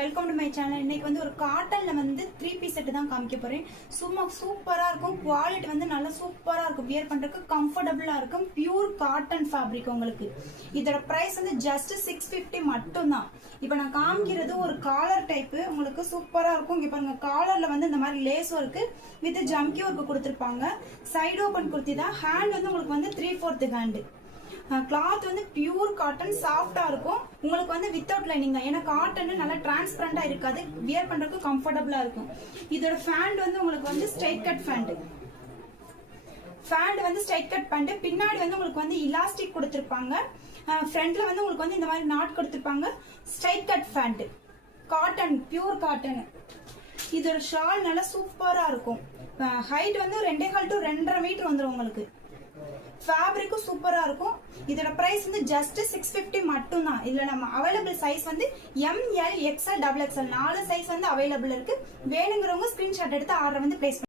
Welcome to my channel. இன்னைக்கு வந்து ஒரு காட்டன்ல வந்து 3 பீஸ் செட் தான் காமிக்க போறேன். சும்மா சூப்பரா இருக்கும். குவாலிட்டி வந்து நல்லா சூப்பரா இருக்கும். வியர் பண்றதுக்கு கம்ஃபர்டபுளா இருக்கும். Pure cotton fabric. உங்களுக்கு இதோட பிரைஸ் வந்து ஜஸ்ட் 650 மட்டும் தான். இப்போ நான் காமிக்கிறது ஒரு காலர் டைப். உங்களுக்கு சூப்பரா இருக்கும். இங்க பாருங்க, காலர்ல வந்து இந்த மாதிரி லேஸ் ஒர்க் வித் ஜம்கி ஒர்க் கொடுத்திருப்பாங்க. சைடு ஓபன் குர்த்தி தான். ஹேண்ட் வந்து உங்களுக்கு வந்து 3/4 ஹேண்ட். கிளாத் வந்து பியூர் காட்டன், சாஃப்டா இருக்கும். உங்களுக்கு வந்து வித்தவுட் லைனிங் தான். ஏன்னா காட்டன் நல்லா டிரான்ஸ்பரண்டா இருக்காது. வியர் பண்றதுக்கு கம்ஃபர்டபுளா இருக்கும். இதோட ஃபேண்ட் வந்து உங்களுக்கு வந்து ஸ்ட்ரைட் கட் ஃபேண்ட். ஃபேண்ட் வந்து ஸ்ட்ரைட் கட் ஃபேண்ட். பின்னாடி வந்து உங்களுக்கு வந்து இலாஸ்டிக் கொடுத்திருப்பாங்க. ஃப்ரண்ட்ல வந்து உங்களுக்கு வந்து இந்த மாதிரி நாட் கொடுத்திருப்பாங்க. Straight cut pant. Cotton, pure cotton. இதோட ஷால் நல்லா சூப்பரா இருக்கும். ஹைட் வந்து 2.5 to 2.5 மீட்டர் வந்துடும் உங்களுக்கு. ஃபேப்ரிக்கும் சூப்பரா இருக்கும். இதோட பிரைஸ் வந்து ஜஸ்ட் 650 மட்டும் தான். இதுல நம்ம அவைலபிள் சைஸ் வந்து ML, XL, XXL 4 சைஸ் வந்து அவைலபிள் இருக்கு. வேணுங்கிறவங்க ஸ்கிரீன்ஷாட் எடுத்து ஆர்டர் வந்து பிளேஸ்